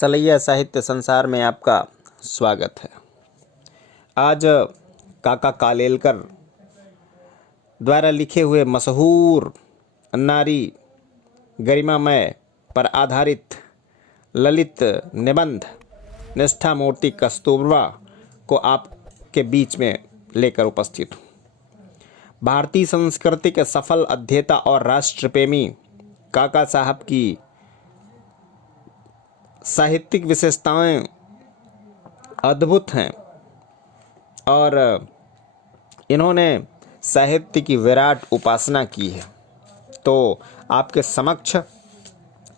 सलैया साहित्य संसार में आपका स्वागत है। आज काका कालेलकर द्वारा लिखे हुए मशहूर नारी गरिमामय पर आधारित ललित निबंध निष्ठा मूर्ति कस्तूरबा को आपके बीच में लेकर उपस्थित हूँ। भारतीय संस्कृति के सफल अध्येता और राष्ट्रप्रेमी काका साहब की साहित्यिक विशेषताएं अद्भुत हैं और इन्होंने साहित्य की विराट उपासना की है। तो आपके समक्ष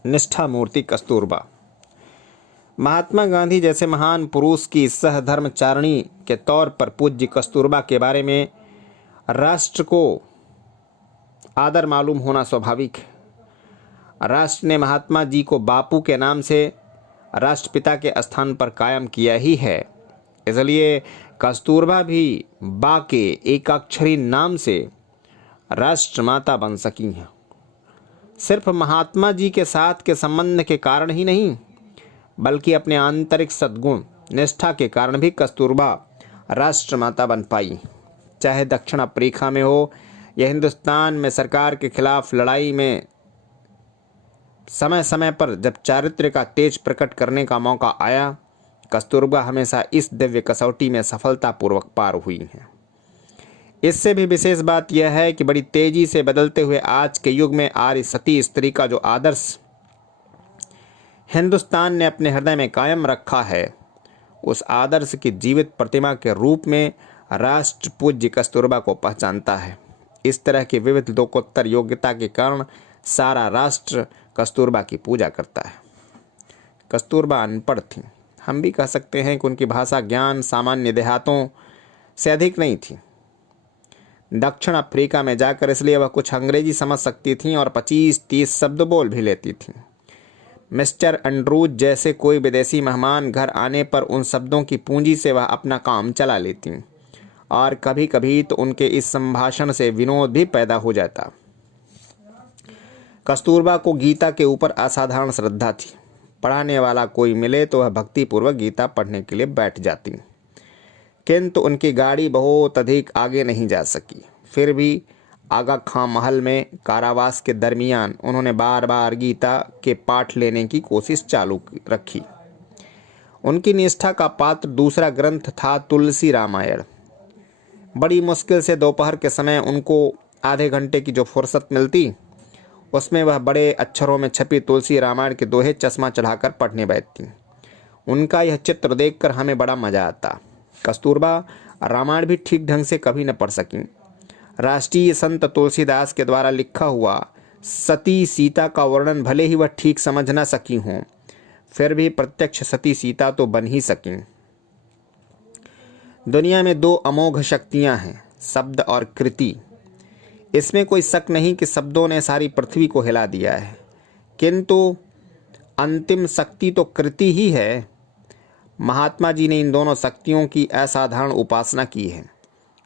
निष्ठा मूर्ति कस्तूरबा। महात्मा गांधी जैसे महान पुरुष की सहधर्मचारिणी के तौर पर पूज्य कस्तूरबा के बारे में राष्ट्र को आदर मालूम होना स्वाभाविक है। राष्ट्र ने महात्मा जी को बापू के नाम से राष्ट्रपिता के स्थान पर कायम किया ही है, इसलिए कस्तूरबा भी बा के एकाक्षरी नाम से राष्ट्रमाता बन सकी हैं। सिर्फ महात्मा जी के साथ के संबंध के कारण ही नहीं, बल्कि अपने आंतरिक सद्गुण निष्ठा के कारण भी कस्तूरबा राष्ट्रमाता बन पाई। चाहे दक्षिण अफ्रीका में हो या हिंदुस्तान में सरकार के खिलाफ लड़ाई में समय समय पर जब चारित्र्य का तेज प्रकट करने का मौका आया, कस्तूरबा हमेशा इस दिव्य कसौटी में सफलतापूर्वक पार हुई हैं। इससे भी विशेष बात यह है कि बड़ी तेजी से बदलते हुए आज के युग में आर्य सती स्त्री का जो आदर्श हिंदुस्तान ने अपने हृदय में कायम रखा है, उस आदर्श की जीवित प्रतिमा के रूप में राष्ट्र पूज्य कस्तूरबा को पहचानता है। इस तरह की विविध लोकोत्तर योग्यता के कारण सारा राष्ट्र कस्तूरबा की पूजा करता है। कस्तूरबा अनपढ़ थी। हम भी कह सकते हैं कि उनकी भाषा ज्ञान सामान्य देहातों से अधिक नहीं थी। दक्षिण अफ्रीका में जाकर इसलिए वह कुछ अंग्रेजी समझ सकती थीं और 25-30 शब्द बोल भी लेती थीं। मिस्टर एंड्रूज जैसे कोई विदेशी मेहमान घर आने पर उन शब्दों की पूंजी से वह अपना काम चला लेती और कभी कभी तो उनके इस संभाषण से विनोद भी पैदा हो जाता। कस्तूरबा को गीता के ऊपर असाधारण श्रद्धा थी। पढ़ाने वाला कोई मिले तो वह भक्तिपूर्वक गीता पढ़ने के लिए बैठ जाती, किंतु उनकी गाड़ी बहुत अधिक आगे नहीं जा सकी। फिर भी आगा खां महल में कारावास के दरमियान उन्होंने बार बार गीता के पाठ लेने की कोशिश चालू रखी। उनकी निष्ठा का पात्र दूसरा ग्रंथ था तुलसी रामायण। बड़ी मुश्किल से दोपहर के समय उनको आधे घंटे की जो फुर्सत मिलती, उसमें वह बड़े अक्षरों में छपी तुलसी रामायण के दोहे चश्मा चढ़ाकर पढ़ने बैठती। उनका यह चित्र देखकर हमें बड़ा मजा आता। कस्तूरबा रामायण भी ठीक ढंग से कभी न पढ़ सकीं। राष्ट्रीय संत तुलसीदास के द्वारा लिखा हुआ सती सीता का वर्णन भले ही वह ठीक समझ न सकी हों, फिर भी प्रत्यक्ष सती सीता तो बन ही सकीं। दुनिया में दो अमोघ शक्तियां हैं, शब्द और कृति। इसमें कोई शक नहीं कि शब्दों ने सारी पृथ्वी को हिला दिया है, किंतु अंतिम शक्ति तो कृति ही है। महात्मा जी ने इन दोनों शक्तियों की असाधारण उपासना की है।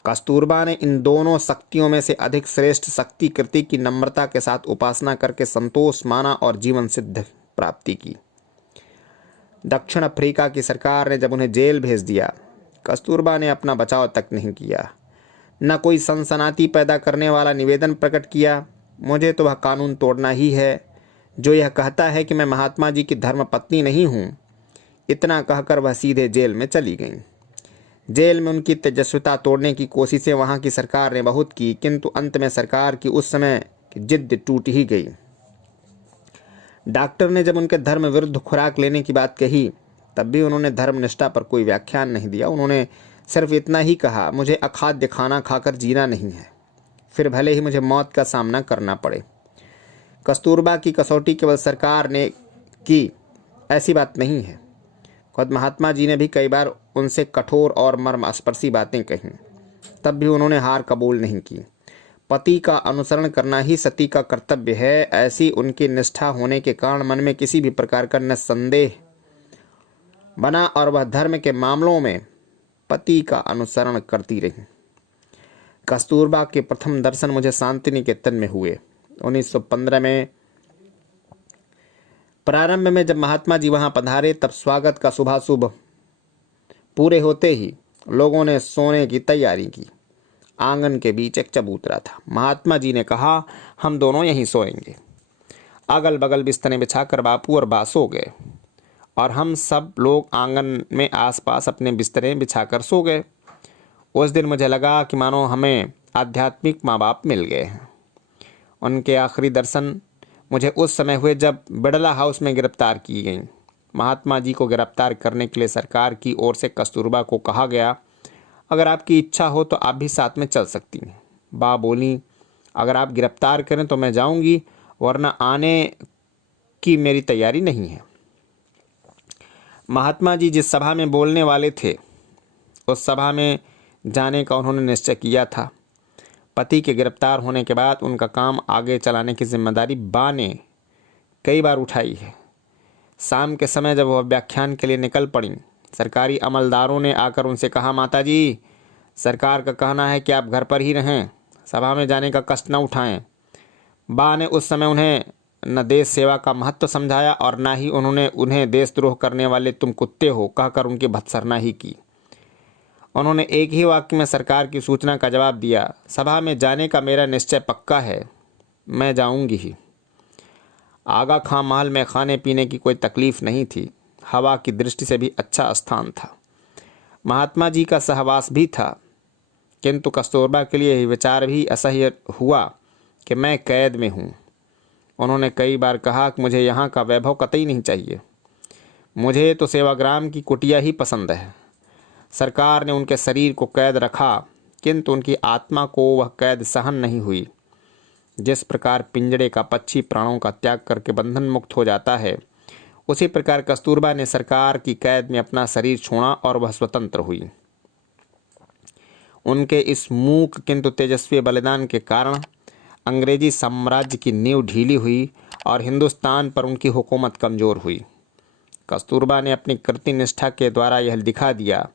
कस्तूरबा ने इन दोनों शक्तियों में से अधिक श्रेष्ठ शक्ति कृति की नम्रता के साथ उपासना करके संतोष माना और जीवन सिद्ध प्राप्ति की। दक्षिण अफ्रीका की सरकार ने जब उन्हें जेल भेज दिया, कस्तूरबा ने अपना बचाव तक नहीं किया, न कोई सनसनाती पैदा करने वाला निवेदन प्रकट किया। मुझे तो वह कानून तोड़ना ही है जो यह कहता है कि मैं महात्मा जी की धर्मपत्नी नहीं हूँ। इतना कहकर वह सीधे जेल में चली गईं। जेल में उनकी तेजस्विता तोड़ने की कोशिशें वहाँ की सरकार ने बहुत की, किंतु अंत में सरकार की उस समय की जिद टूट ही गई। डॉक्टर ने जब उनके धर्म विरुद्ध खुराक लेने की बात कही, तब भी उन्होंने धर्मनिष्ठा पर कोई व्याख्यान नहीं दिया। उन्होंने सिर्फ इतना ही कहा, मुझे अखाद्य खाना खाकर जीना नहीं है, फिर भले ही मुझे मौत का सामना करना पड़े। कस्तूरबा की कसौटी केवल सरकार ने की, ऐसी बात नहीं है। खुद महात्मा जी ने भी कई बार उनसे कठोर और मर्मस्पर्शी बातें कहीं, तब भी उन्होंने हार कबूल नहीं की। पति का अनुसरण करना ही सती का कर्तव्य है, ऐसी उनकी निष्ठा होने के कारण मन में किसी भी प्रकार का न संदेह बना और वह धर्म के मामलों में पति का अनुसरण करती रही। कस्तूरबा के प्रथम दर्शन मुझे शांति निकेतन में हुए। 1915 में प्रारंभ में जब महात्मा जी वहां पधारे तब स्वागत का शुभाशुभ पूरे होते ही लोगों ने सोने की तैयारी की। आंगन के बीच एक चबूतरा था। महात्मा जी ने कहा, हम दोनों यहीं सोएंगे। अगल बगल बिस्तरे बिछाकर बापू और बा सो गए और हम सब लोग आंगन में आसपास अपने बिस्तरे बिछाकर सो गए। उस दिन मुझे लगा कि मानो हमें आध्यात्मिक माँ बाप मिल गए हैं। उनके आखिरी दर्शन मुझे उस समय हुए जब बिड़ला हाउस में गिरफ्तार की गई। महात्मा जी को गिरफ्तार करने के लिए सरकार की ओर से कस्तूरबा को कहा गया, अगर आपकी इच्छा हो तो आप भी साथ में चल सकती हैं। बा बोली, अगर आप गिरफ्तार करें तो मैं जाऊंगी, वरना आने की मेरी तैयारी नहीं है। महात्मा जी जिस सभा में बोलने वाले थे उस सभा में जाने का उन्होंने निश्चय किया था। पति के गिरफ्तार होने के बाद उनका काम आगे चलाने की जिम्मेदारी बा ने कई बार उठाई है। शाम के समय जब वह व्याख्यान के लिए निकल पड़ी, सरकारी अमलदारों ने आकर उनसे कहा, माता जी, सरकार का कहना है कि आप घर पर ही रहें, सभा में जाने का कष्ट न उठाएं। बा ने उस समय उन्हें न देश सेवा का महत्व समझाया और न ही उन्होंने उन्हें देशद्रोह करने वाले तुम कुत्ते हो कहकर उनकी भत्सरना ही की। उन्होंने एक ही वाक्य में सरकार की सूचना का जवाब दिया, सभा में जाने का मेरा निश्चय पक्का है, मैं जाऊंगी ही। आगा खां महल में खाने पीने की कोई तकलीफ नहीं थी। हवा की दृष्टि से भी अच्छा स्थान था। महात्मा जी का सहवास भी था, किंतु कस्तूरबा के लिए यह विचार भी असह्य हुआ कि मैं कैद में हूँ। उन्होंने कई बार कहा कि मुझे यहाँ का वैभव कतई नहीं चाहिए, मुझे तो सेवाग्राम की कुटिया ही पसंद है। सरकार ने उनके शरीर को कैद रखा, किंतु उनकी आत्मा को वह कैद सहन नहीं हुई। जिस प्रकार पिंजड़े का पक्षी प्राणों का त्याग करके बंधन मुक्त हो जाता है, उसी प्रकार कस्तूरबा ने सरकार की कैद में अपना शरीर छोड़ा और वह स्वतंत्र हुई। उनके इस मूक किंतु तेजस्वी बलिदान के कारण अंग्रेजी साम्राज्य की नींव ढीली हुई और हिंदुस्तान पर उनकी हुकूमत कमज़ोर हुई। कस्तूरबा ने अपनी कृतिनिष्ठा के द्वारा यह दिखा दिया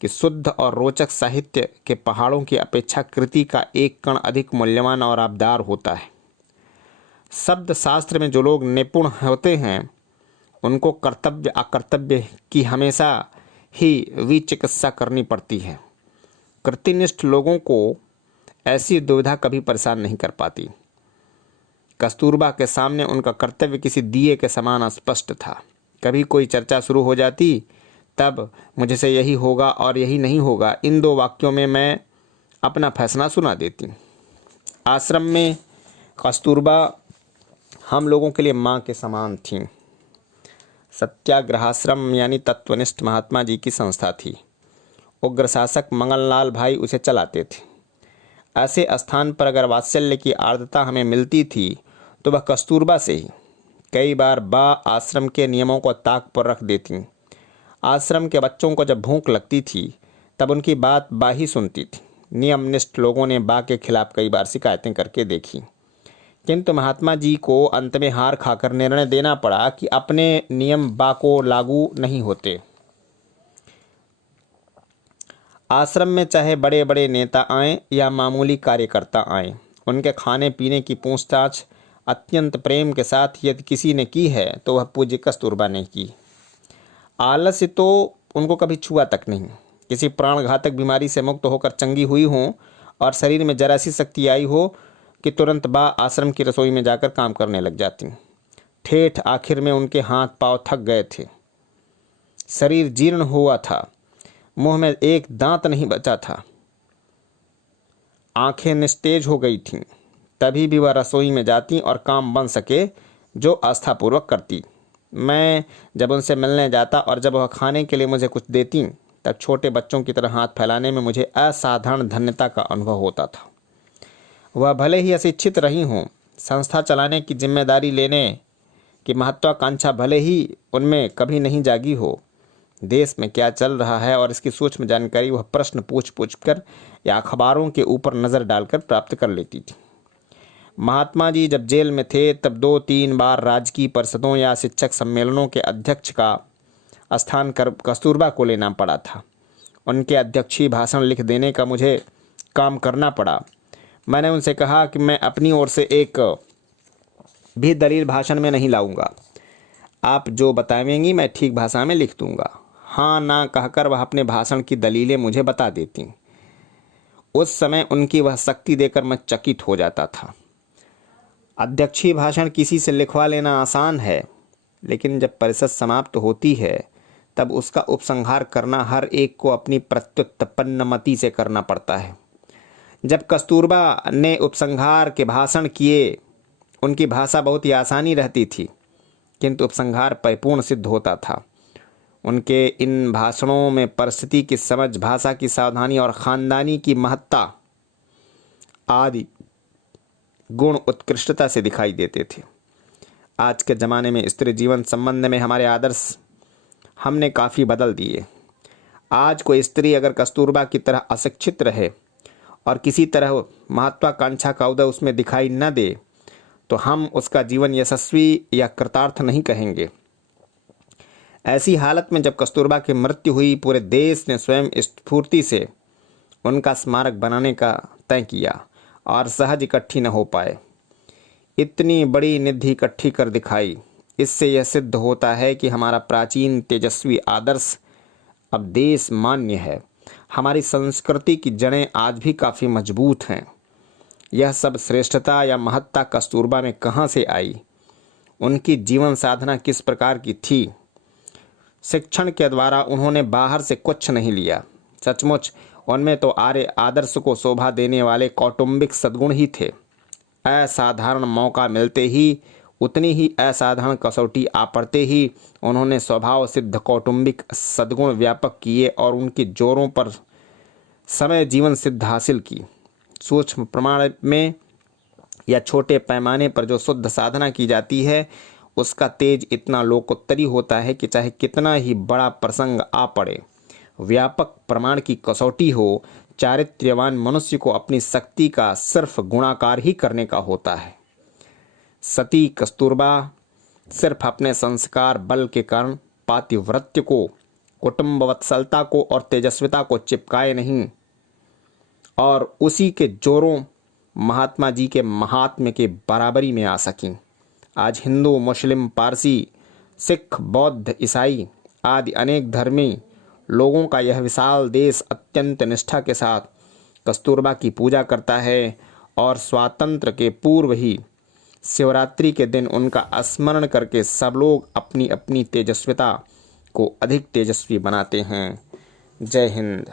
कि शुद्ध और रोचक साहित्य के पहाड़ों की अपेक्षा कृति का एक कण अधिक मूल्यवान और आबदार होता है। शब्द शास्त्र में जो लोग निपुण होते हैं, उनको कर्तव्य अकर्तव्य की हमेशा ही विचिकित्सा करनी पड़ती है। कृतिनिष्ठ लोगों को ऐसी दुविधा कभी परेशान नहीं कर पाती। कस्तूरबा के सामने उनका कर्तव्य किसी दिए के समान स्पष्ट था। कभी कोई चर्चा शुरू हो जाती, तब मुझसे यही होगा और यही नहीं होगा, इन दो वाक्यों में मैं अपना फैसला सुना देती। आश्रम में कस्तूरबा हम लोगों के लिए माँ के समान थीं। सत्याग्रहाश्रम यानी तत्वनिष्ठ महात्मा जी की संस्था थी। उग्र शासक मंगललाल भाई उसे चलाते थे। ऐसे स्थान पर अगर वात्सल्य की आर्द्रता हमें मिलती थी तो वह कस्तूरबा से ही। कई बार बा आश्रम के नियमों को ताक पर रख देती। आश्रम के बच्चों को जब भूख लगती थी तब उनकी बात बा ही सुनती थी। नियमनिष्ठ लोगों ने बा के खिलाफ कई बार शिकायतें करके देखी, किंतु महात्मा जी को अंत में हार खाकर निर्णय देना पड़ा कि अपने नियम बा को लागू नहीं होते। आश्रम में चाहे बड़े बड़े नेता आएं या मामूली कार्यकर्ता आएं, उनके खाने पीने की पूछताछ अत्यंत प्रेम के साथ यदि किसी ने की है तो वह पूज्य कस्तूरबा ने की। आलस्य तो उनको कभी छुआ तक नहीं। किसी प्राणघातक बीमारी से मुक्त होकर चंगी हुई हों और शरीर में जरा सी शक्ति आई हो कि तुरंत बा आश्रम की रसोई में जाकर काम करने लग जाती। ठेठ आखिर में उनके हाथ पांव थक गए थे, शरीर जीर्ण हुआ था, मुंह में एक दांत नहीं बचा था, आंखें निस्तेज हो गई थीं, तभी भी वह रसोई में जाती और काम बन सके जो आस्थापूर्वक करती। मैं जब उनसे मिलने जाता और जब वह खाने के लिए मुझे कुछ देती, तब छोटे बच्चों की तरह हाथ फैलाने में मुझे असाधारण धन्यता का अनुभव होता था। वह भले ही अशिक्षित रही हों, संस्था चलाने की जिम्मेदारी लेने की महत्वाकांक्षा भले ही उनमें कभी नहीं जागी हो, देश में क्या चल रहा है और इसकी सूक्ष्म जानकारी वह प्रश्न पूछ कर या अखबारों के ऊपर नज़र डालकर प्राप्त कर लेती थी। महात्मा जी जब जेल में थे तब 2-3 बार राजकीय परिषदों या शिक्षक सम्मेलनों के अध्यक्ष का स्थान कस्तूरबा को लेना पड़ा था। उनके अध्यक्षीय भाषण लिख देने का मुझे काम करना पड़ा। मैंने उनसे कहा कि मैं अपनी ओर से एक भी दलील भाषण में नहीं लाऊंगा। आप जो बतावेंगी मैं ठीक भाषा में लिख दूंगा। हाँ ना कहकर वह अपने भाषण की दलीलें मुझे बता देती। उस समय उनकी वह शक्ति देकर मैं चकित हो जाता था। अध्यक्षीय भाषण किसी से लिखवा लेना आसान है, लेकिन जब परिषद समाप्त होती है तब उसका उपसंहार करना हर एक को अपनी प्रत्युत्पन्नमति से करना पड़ता है। जब कस्तूरबा ने उपसंहार के भाषण किए, उनकी भाषा बहुत ही आसानी रहती थी, किंतु उपसंहार परिपूर्ण सिद्ध होता था। उनके इन भाषणों में परिस्थिति की समझ, भाषा की सावधानी और ख़ानदानी की महत्ता आदि गुण उत्कृष्टता से दिखाई देते थे। आज के ज़माने में स्त्री जीवन संबंध में हमारे आदर्श हमने काफ़ी बदल दिए। आज कोई स्त्री अगर कस्तूरबा की तरह अशिक्षित रहे और किसी तरह महत्वाकांक्षा का उदय उसमें दिखाई न दे, तो हम उसका जीवन यशस्वी या कृतार्थ नहीं कहेंगे। ऐसी हालत में जब कस्तूरबा की मृत्यु हुई, पूरे देश ने स्वयं स्फूर्ति से उनका स्मारक बनाने का तय किया और सहज इकट्ठी न हो पाए। इतनी बड़ी निधि इकट्ठी कर दिखाई। इससे यह सिद्ध होता है कि हमारा प्राचीन तेजस्वी आदर्श अब देश मान्य है। हमारी संस्कृति की जड़ें आज भी काफ़ी मजबूत हैं। यह सब श्रेष्ठता या महत्ता कस्तूरबा में कहाँ से आई? उनकी जीवन साधना किस प्रकार की थी? शिक्षण के द्वारा उन्होंने बाहर से कुछ नहीं लिया। सचमुच उनमें तो आर्य आदर्श को शोभा देने वाले कौटुंबिक सद्गुण ही थे। असाधारण मौका मिलते ही, उतनी ही असाधारण कसौटी आ पड़ते ही उन्होंने स्वभाव सिद्ध कौटुंबिक सद्गुण व्यापक किए और उनके जोरों पर समय जीवन सिद्ध हासिल की। सूक्ष्म प्रमाण में या छोटे पैमाने पर जो शुद्ध साधना की जाती है, उसका तेज इतना लोकोत्तरी होता है कि चाहे कितना ही बड़ा प्रसंग आ पड़े, व्यापक प्रमाण की कसौटी हो, चारित्र्यवान मनुष्य को अपनी शक्ति का सिर्फ गुणाकार ही करने का होता है। सती कस्तूरबा सिर्फ अपने संस्कार बल के कारण पातिव्रत्य को, कुटुंब वत्सलता को और तेजस्विता को चिपकाए नहीं और उसी के जोरों महात्मा जी के महात्म्य के बराबरी में आ सकीं। आज हिंदू, मुस्लिम, पारसी, सिख, बौद्ध, ईसाई आदि अनेक धर्मी लोगों का यह विशाल देश अत्यंत निष्ठा के साथ कस्तूरबा की पूजा करता है और स्वातंत्र्य के पूर्व ही शिवरात्रि के दिन उनका स्मरण करके सब लोग अपनी अपनी तेजस्विता को अधिक तेजस्वी बनाते हैं। जय हिंद,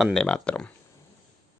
वंदे मातरम।